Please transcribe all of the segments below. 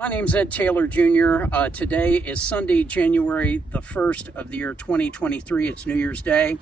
My name's Ed Taylor Jr. Today is Sunday, January the 1st of the year 2023. It's New Year's Day.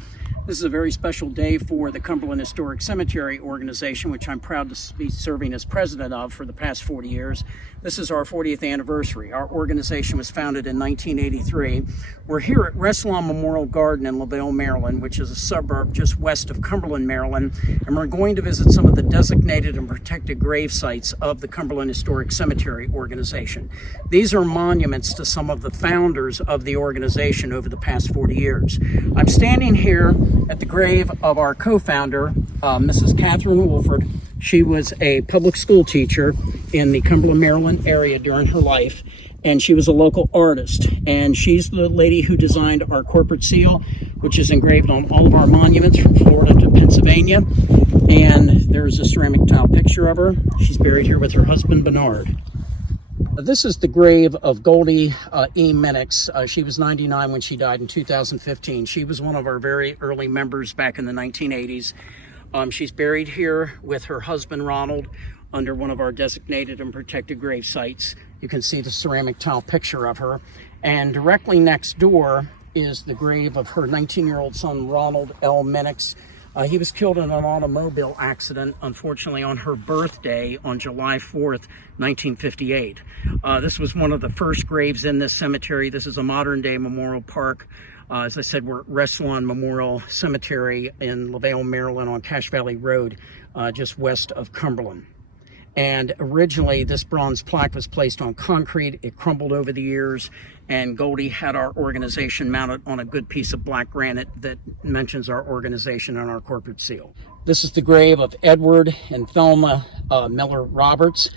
This is a very special day for the Cumberland Historic Cemetery Organization, which I'm proud to be serving as president of for the past 40 years. This is our 40th anniversary. Our organization was founded in 1983. We're here at Rest Lawn Memorial Garden in LaVale, Maryland, which is a suburb just west of Cumberland, Maryland. And we're going to visit some of the designated and protected grave sites of the Cumberland Historic Cemetery Organization. These are monuments to some of the founders of the organization over the past 40 years. I'm standing here at the grave of our co-founder, Mrs. Catherine Wilford. She was a public school teacher in the Cumberland, Maryland area during her life, and she was a local artist. And she's the lady who designed our corporate seal, which is engraved on all of our monuments from Florida to Pennsylvania. And there's a ceramic tile picture of her. She's buried here with her husband, Bernard. This is the grave of Goldie E Minix. She was 99 when she died in 2015. She was one of our very early members back in the 1980s. She's buried here with her husband, Ronald, under one of our designated and protected grave sites. You can see the ceramic tile picture of her. And directly next door is the grave of her 19-year-old son, Ronald L. Minix. He was killed in an automobile accident, unfortunately, on her birthday on July 4th, 1958. This was one of the first graves in this cemetery. This is a modern-day memorial park. As I said, we're at Rest Lawn Memorial Cemetery in LaVale, Maryland on Cache Valley Road, just west of Cumberland. And originally, this bronze plaque was placed on concrete. It crumbled over the years, and Goldie had our organization mounted on a good piece of black granite that mentions our organization and our corporate seal. This is the grave of Edward and Thelma Miller Roberts.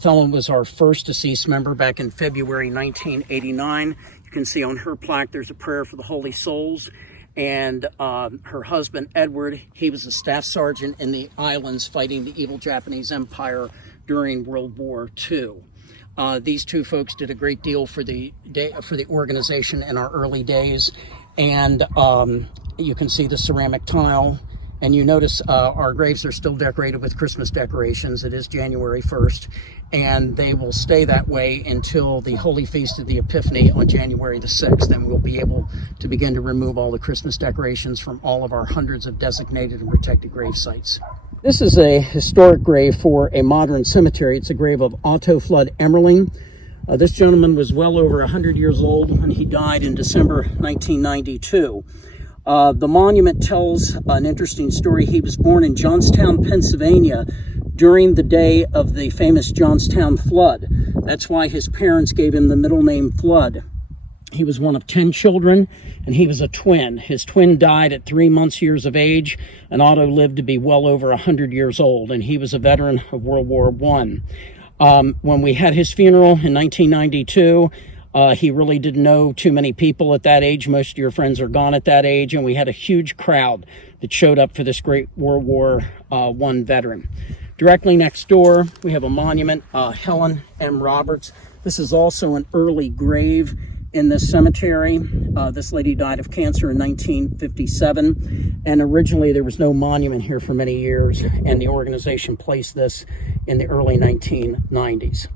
Thelma was our first deceased member back in February 1989. You can see on her plaque there's a prayer for the holy souls. And her husband, Edward, he was a staff sergeant in the islands fighting the evil Japanese Empire during World War II. These two folks did a great deal for the organization in our early days. And you can see the ceramic tile. And you notice our graves are still decorated with Christmas decorations. It is January 1st, and they will stay that way until the Holy Feast of the Epiphany on January the 6th. And we'll be able to begin to remove all the Christmas decorations from all of our hundreds of designated and protected grave sites. This is a historic grave for a modern cemetery. It's a grave of Otto Flood Emerling. This gentleman was well over 100 years old when he died in December 1992. The monument tells an interesting story. He was born in Johnstown, Pennsylvania during the day of the famous Johnstown flood. That's why his parents gave him the middle name Flood. He was one of 10 children, and he was a twin. His twin died at 3 years of age, and Otto lived to be well over 100 years old, and he was a veteran of World War I. When we had his funeral in 1992, he really didn't know too many people at that age. Most of your friends are gone at that age, and we had a huge crowd that showed up for this great World War I veteran. Directly next door, we have a monument, Helen M. Roberts. This is also an early grave in this cemetery. This lady died of cancer in 1957, and originally there was no monument here for many years, and the organization placed this in the early 1990s.